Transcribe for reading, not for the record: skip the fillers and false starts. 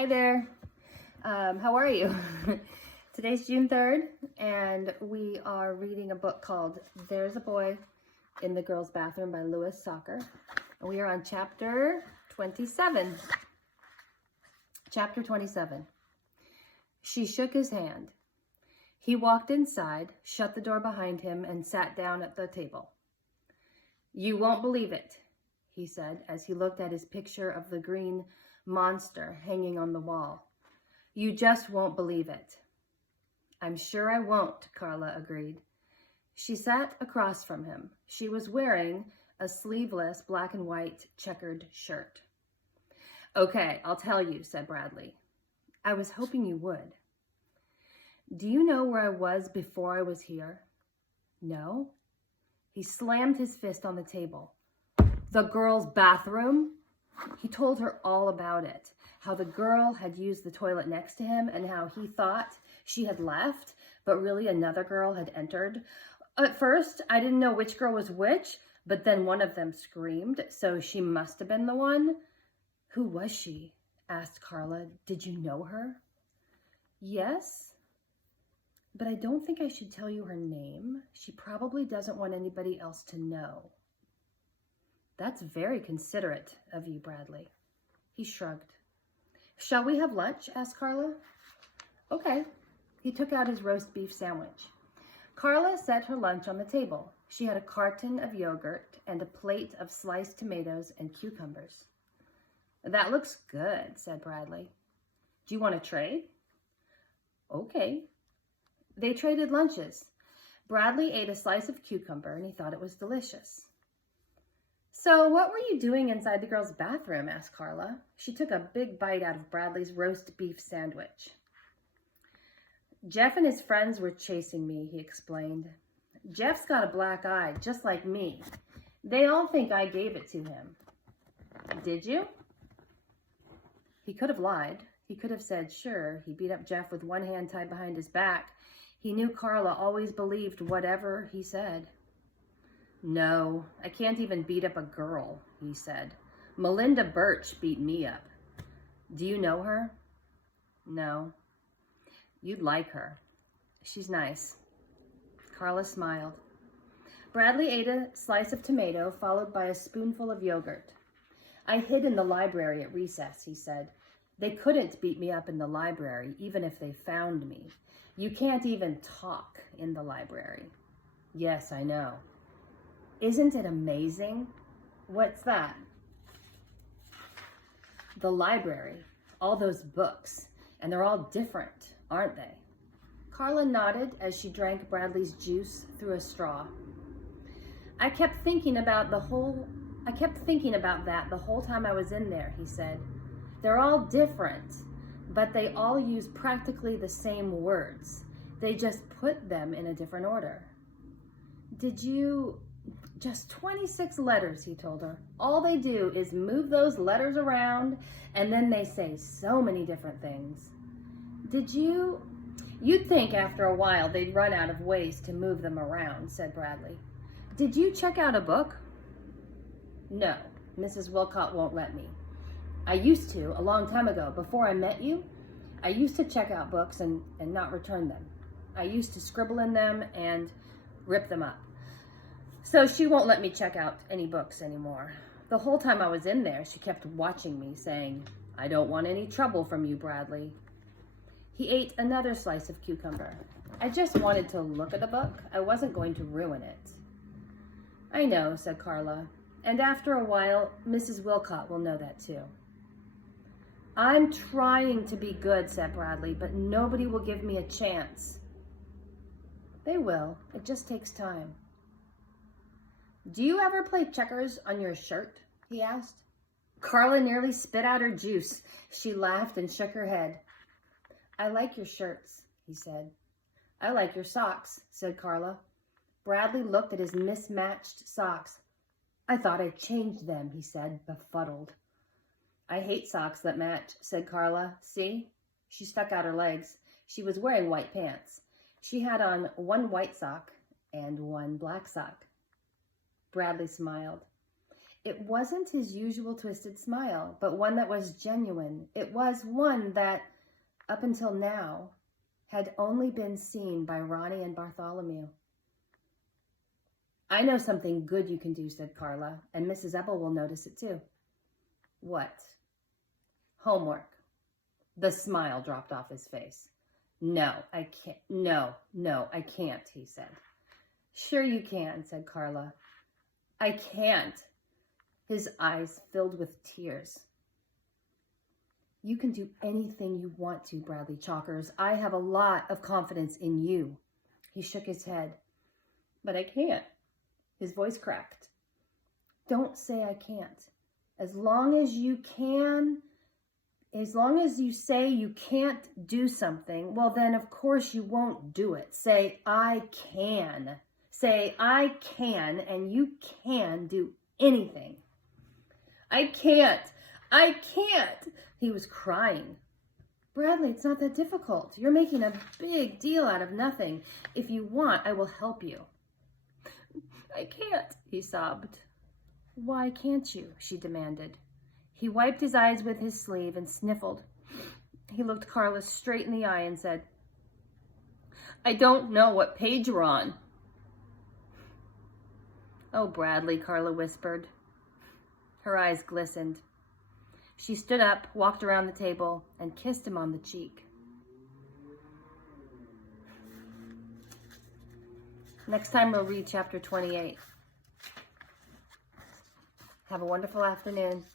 Hi there. How are you? Today's June 3rd, and we are reading a book called There's a Boy in the Girls' Bathroom by Louis Soccer. And we are on chapter 27. Chapter 27. She shook his hand. He walked inside, shut the door behind him, and sat down at the table. "You won't believe it," he said as he looked at his picture of the green monster hanging on the wall. "You just won't believe it." "I'm sure I won't," Carla agreed. She sat across from him. She was wearing a sleeveless black and white checkered shirt. "Okay, I'll tell you," said Bradley. "I was hoping you would." "Do you know where I was before I was here?" "No." He slammed his fist on the table. "The girls' bathroom?" He told her all about it, how the girl had used the toilet next to him and how he thought she had left, but really another girl had entered. "At first, I didn't know which girl was which, but then one of them screamed, so she must have been the one." "Who was she?" asked Carla. "Did you know her?" "Yes, but I don't think I should tell you her name. She probably doesn't want anybody else to know." "That's very considerate of you, Bradley." He shrugged. "Shall we have lunch?" asked Carla. "Okay." He took out his roast beef sandwich. Carla set her lunch on the table. She had a carton of yogurt and a plate of sliced tomatoes and cucumbers. "That looks good," said Bradley. "Do you want to trade?" "Okay." They traded lunches. Bradley ate a slice of cucumber and he thought it was delicious. "So what were you doing inside the girls' bathroom?" asked Carla. She took a big bite out of Bradley's roast beef sandwich. "Jeff and his friends were chasing me," he explained. "Jeff's got a black eye, just like me. They all think I gave it to him." "Did you?" He could have lied. He could have said, sure, he beat up Jeff with one hand tied behind his back. He knew Carla always believed whatever he said. "No, I can't even beat up a girl," he said. "Melinda Birch beat me up." "Do you know her?" "No." "You'd like her. She's nice." Carla smiled. Bradley ate a slice of tomato, followed by a spoonful of yogurt. "I hid in the library at recess," he said. "They couldn't beat me up in the library, even if they found me. You can't even talk in the library." "Yes, I know." "Isn't it amazing?" "What's that?" "The library. All those books. And they're all different, aren't they?" Carla nodded as she drank Bradley's juice through a straw. I kept thinking about that the whole time I was in there," he said. "They're all different, but they all use practically the same words. They just put them in a different order." "Did you..." "Just 26 letters," he told her. "All they do is move those letters around, and then they say so many different things." "You'd think after a while they'd run out of ways to move them around," said Bradley. "Did you check out a book?" "No, Mrs. Wilcott won't let me. I used to, a long time ago, before I met you. I used to check out books and not return them. I used to scribble in them and rip them up. So she won't let me check out any books anymore. The whole time I was in there, she kept watching me, saying, 'I don't want any trouble from you, Bradley.'" He ate another slice of cucumber. "I just wanted to look at the book. I wasn't going to ruin it." "I know," said Carla. "And after a while, Mrs. Wilcott will know that too." "I'm trying to be good," said Bradley, "but nobody will give me a chance." "They will. It just takes time." "Do you ever play checkers on your shirt?" he asked. Carla nearly spit out her juice. She laughed and shook her head. "I like your shirts," he said. "I like your socks," said Carla. Bradley looked at his mismatched socks. "I thought I changed them," he said, befuddled. "I hate socks that match," said Carla. "See?" She stuck out her legs. She was wearing white pants. She had on one white sock and one black sock. Bradley smiled. It wasn't his usual twisted smile, but one that was genuine. It was one that, up until now, had only been seen by Ronnie and Bartholomew. "I know something good you can do," said Carla, "and Mrs. Ebel will notice it too." "What?" "Homework." The smile dropped off his face. "No, I can't. No, I can't," he said. "Sure you can," said Carla. "I can't." His eyes filled with tears. "You can do anything you want to, Bradley Chalkers. I have a lot of confidence in you." He shook his head. "But I can't." His voice cracked. "Don't say I can't. As long as you say you can't do something, well then of course you won't do it. Say, I can. Say, I can, and you can do anything." "I can't. I can't." He was crying. "Bradley, it's not that difficult. You're making a big deal out of nothing. If you want, I will help you." "I can't," he sobbed. "Why can't you?" she demanded. He wiped his eyes with his sleeve and sniffled. He looked Carla straight in the eye and said, "I don't know what page you're on." "Oh, Bradley," Carla whispered. Her eyes glistened. She stood up, walked around the table, and kissed him on the cheek. Next time we'll read chapter 28. Have a wonderful afternoon.